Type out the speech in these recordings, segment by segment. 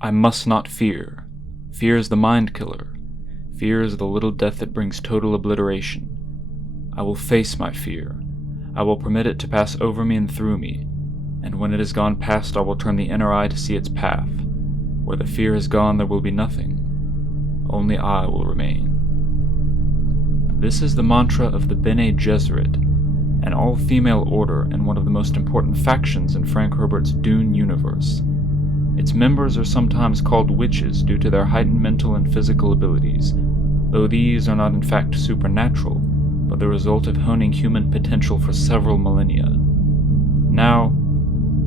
I must not fear. Fear is the mind killer. Fear is the little death that brings total obliteration. I will face my fear. I will permit it to pass over me and through me, and when it has gone past I will turn the inner eye to see its path. Where the fear is gone there will be nothing. Only I will remain. This is the mantra of the Bene Gesserit, an all-female order and one of the most important factions in Frank Herbert's Dune Universe. Its members are sometimes called witches due to their heightened mental and physical abilities, though these are not in fact supernatural, but the result of honing human potential for several millennia. Now,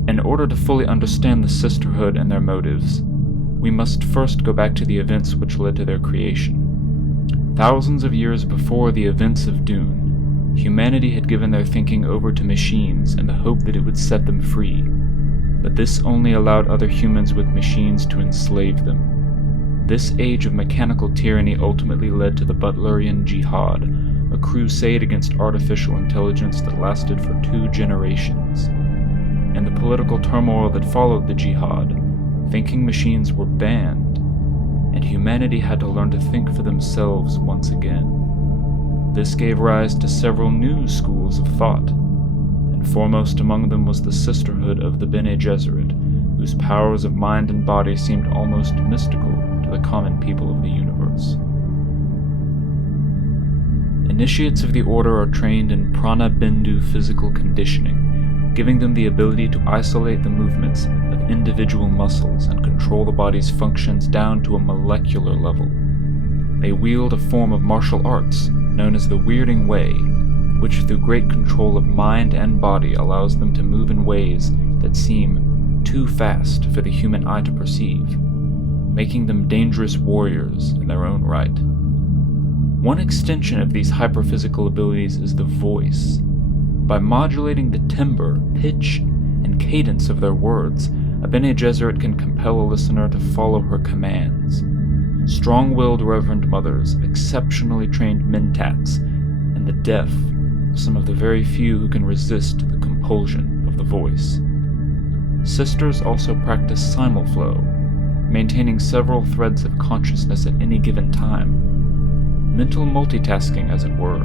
in order to fully understand the Sisterhood and their motives, we must first go back to the events which led to their creation. Thousands of years before the events of Dune, humanity had given their thinking over to machines in the hope that it would set them free, but this only allowed other humans with machines to enslave them. This age of mechanical tyranny ultimately led to the Butlerian Jihad, a crusade against artificial intelligence that lasted for 2 generations. In the political turmoil that followed the Jihad, thinking machines were banned, and humanity had to learn to think for themselves once again. This gave rise to several new schools of thought, and foremost among them was the Sisterhood of the Bene Gesserit, whose powers of mind and body seemed almost mystical to the common people of the universe. Initiates of the order are trained in prana bindu physical conditioning, giving them the ability to isolate the movements of individual muscles and control the body's functions down to a molecular level. They wield a form of martial arts known as the Weirding Way, which through great control of mind and body allows them to move in ways that seem too fast for the human eye to perceive, making them dangerous warriors in their own right. One extension of these hyperphysical abilities is the voice. By modulating the timbre, pitch, and cadence of their words, a Bene Gesserit can compel a listener to follow her commands. Strong-willed Reverend Mothers, exceptionally trained mentats, and the deaf are some of the very few who can resist the compulsion of the voice. Sisters also practice simulflow, maintaining several threads of consciousness at any given time. Mental multitasking, as it were.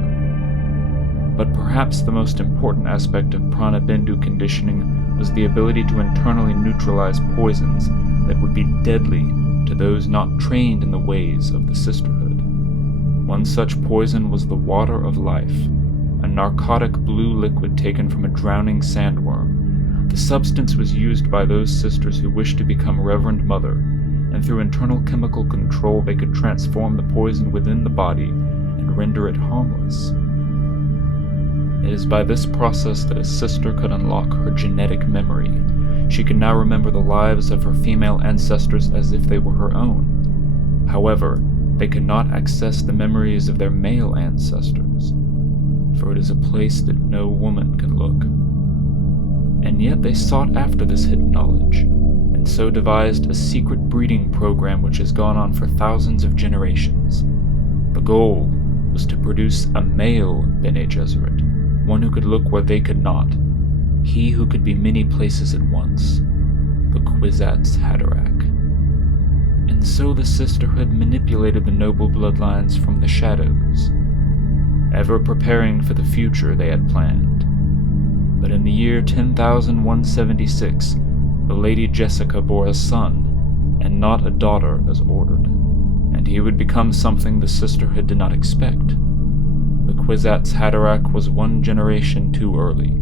But perhaps the most important aspect of prana bindu conditioning was the ability to internally neutralize poisons that would be deadly to those not trained in the ways of the Sisterhood. One such poison was the water of life, a narcotic blue liquid taken from a drowning sandworm. The substance was used by those sisters who wished to become Reverend Mother, and through internal chemical control they could transform the poison within the body and render it harmless. It is by this process that a sister could unlock her genetic memory. She could now remember the lives of her female ancestors as if they were her own. However, they could not access the memories of their male ancestors, for it is a place that no woman can look. And yet they sought after this hidden knowledge, and so devised a secret breeding program which has gone on for thousands of generations. The goal was to produce a male Bene Gesserit, one who could look where they could not, he who could be many places at once, the Kwisatz Haderach. And so the Sisterhood manipulated the noble bloodlines from the shadows, ever preparing for the future they had planned. But in the year 10,176, the Lady Jessica bore a son, and not a daughter as ordered, and he would become something the Sisterhood did not expect. The Kwisatz Haderach was 1 generation too early.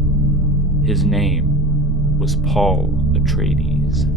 His name was Paul Atreides.